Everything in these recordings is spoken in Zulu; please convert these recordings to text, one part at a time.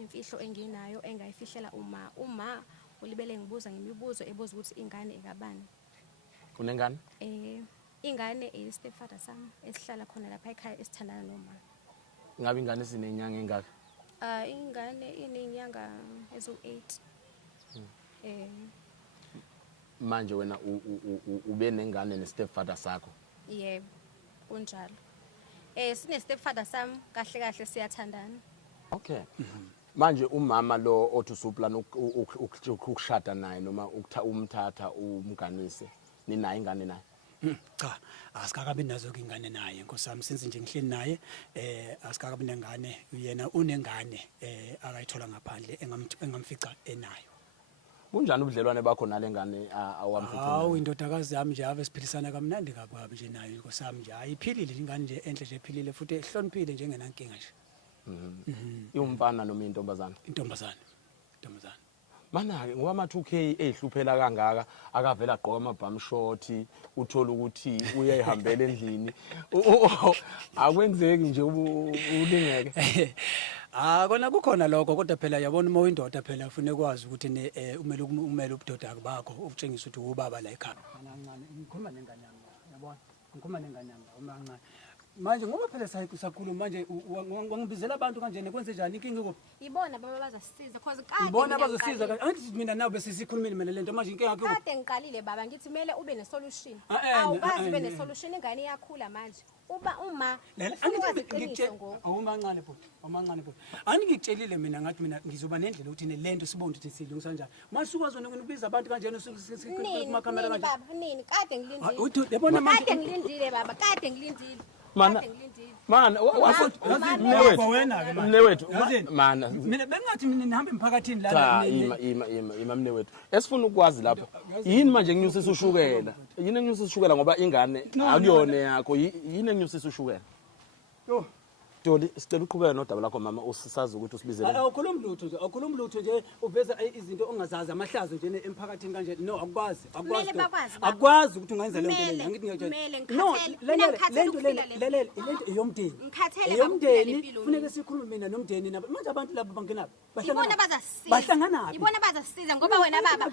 imfihlo enginayo engayifihlela uma ulibele ngibuza ngemibuzo ebuza ukuthi ingane ekabani. Unengane? Ingane stepfather sami esihlala khona lapha ekhaya esithandana noma. Ngabe ingane sinenyanga engaka? Ingane inenyanga ezo-8. Manje wena ube nengane ne-stepfather sakho? Yebo, kunjalo. Sine stepfather sami kahle kahle siyathandana. Okay. Manje umama lo othi usuplana ukushada naye noma umthatha umganise, ninayo ingane naye? Cha, asikakabi nazo ingane naye nkosami since nje ngihleli naye asikakabi nengane yena unengane akayithola ngaphandle engamfica enayo. Kunjani ubudlelwane bakho nalengane awamfica? Hawu indodakazi yami nje ave siphilisana kamnandi kabi nje nayo nkosami nje ayiphilile ingane nje enhle nje ephilile futhi ehloniphile nje ngenankinga nje. Iwumfana noma intombazana? Intombazana. Mana ke ngoba ama-2K ehluphela kangaka akavela agqoka amabhamu short uthola ukuthi uyayihambela endlini akwenzeki nje ulingeke. Kona kukhona lokho kodwa phela yabona uma uyindoda phela ufune kwazi ukuthi umele ubudoda bakho ukutshengisa ukuthi ubaba la ekhaya. Kancane ngikhuluma nengane yami yabona ngikhuluma nengane yami uma kancane. Manje ngoba phela sakhuluma manje wangibizela abantu kanje nekwenze njani inkinga ikuphi? Ibona baba bazasisiza because kade ibona bazosiza angithi mina nawe besisikhulumile mina lento manje inkinga yakho. Kade ngiqalile baba ngithi kumele ube nesolution. Awukazi ube nesolution ingane iyakhula manje. Uma awumancane futhi ani ngikutshelile mina ngathi mina ngizoba nendlela ukuthi lento sibone ukuthi sidlungisa kanjani manje ukwazi nokubiza abantu kanjani kuma camera kanje baba nini kade ngilindile yabona manje kade ngilindile baba kade ngilindile mana mnewethu mana mina bengathi mina nihambe emphakathini la cha ima mnewethu esifuna ukwazi lapha yini manje nginyusisa ushukela yini nginyusisa ushukela ngoba ingane akuyona yakho yini nginyusisa ushukela yo Doli sicela uqhubeka nodaba lakho mama usisazi ukuthi usibizele awukhuluma lutho nje uveza izinto ongazazi amahlazo nje emphakathini kanje no akwazi ukuthi ungenza lento le ngithi ngiyatshela no lento eyomndeni kufanele sikhulume mina nomndeni nabo manje abantu labo bangenaphi ibona bazasisiza ngoba wena baba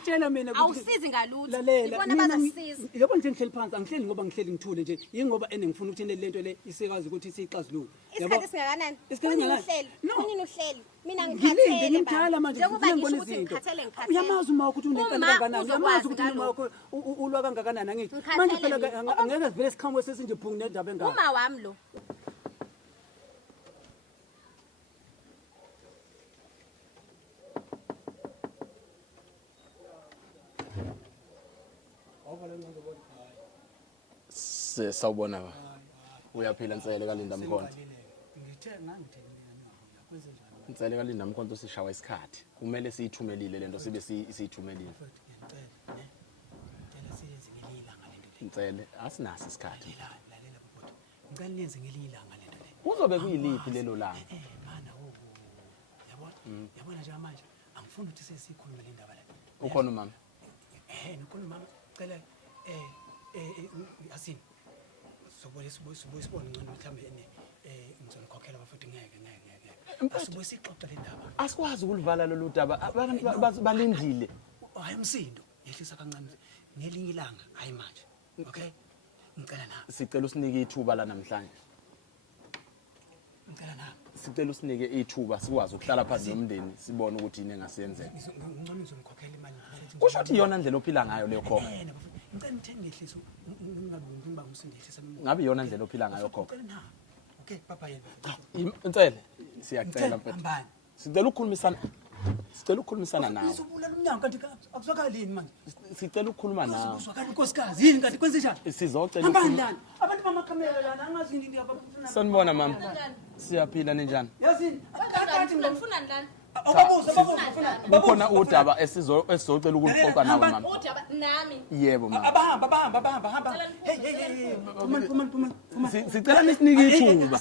awusizi ngalutho ibona bazasisiza yabo nje ngihleli phansi angihleli ngoba ngihleli ngithule nje yingoba ngifuna ukuthi lento le isekazi ukuthi siyixazulule Singakanani? Nini uhleli? Mina ngikhathele ngimthala manje ngibona izinto. Uyamazi uma ukuthi unenkani kangakanani? Uyamazi ukuthi uma wakho ulwa kangakanani angithi? Manje phela angeke sivele siqhamuke sesinje phungu nedaba engaka. Uma wami lo. Sawubona ba. Uyaphila Nsele kaLinda Mkhonto. Nsele kaLinda Mkhonto sishawa isikhathi. Kumele siyithumelile lento sibe siyithumelile. Nsele asinaso isikhathi. Lalela bhuti. Ngicela niyenze ngelilanga lento le. Kuzobe kuyiliphi lelo langa? Mana yabona nje manje angifuni ukuthi sesikhulume le ndaba la. Ukhona mama? Ngikhuluma mama cela asini sibone ngcono mhlambe ngizokhokhela bafuthi ngeke asibuye sixoxe le ndaba asikwazi ukulivala lolu daba abantu balindile hayi umsindo yehlisa kancane ngelinye ilanga hayi manje okay ngicela na sicela usinike ithuba la namhlanje ngicela na sicela usinike ithuba sikwazi ukuhlala phansi nomndeni sibone ukuthi yini engasiyenzeka ngcono ngizomkhokhela imali kusho ukuthi iyona ndlela ophila ngayo leyo khokho ngicela ngithenge ngehlisa ngingaba umsindehlisa ngabe iyona ndlela ophila ngayo khokho okay papa yena Nsele siyacela mfethu sicela ukukhulumisana nawe Usubula umnyango kanti akuzwakalini manje sicela ukukhuluma nawe uzwakala inkosikazi yini kanti kwenze njani sizocela abantu bamakamera lana angazi into abafuna sanibona mama siyaphila ninjani yazini akathi ngifuna ndlana ababuza kukhona udaba esizocela ukuxoxa nawe mama udaba nami yebo mama abahamba hey phuma sicela nisinike ithuba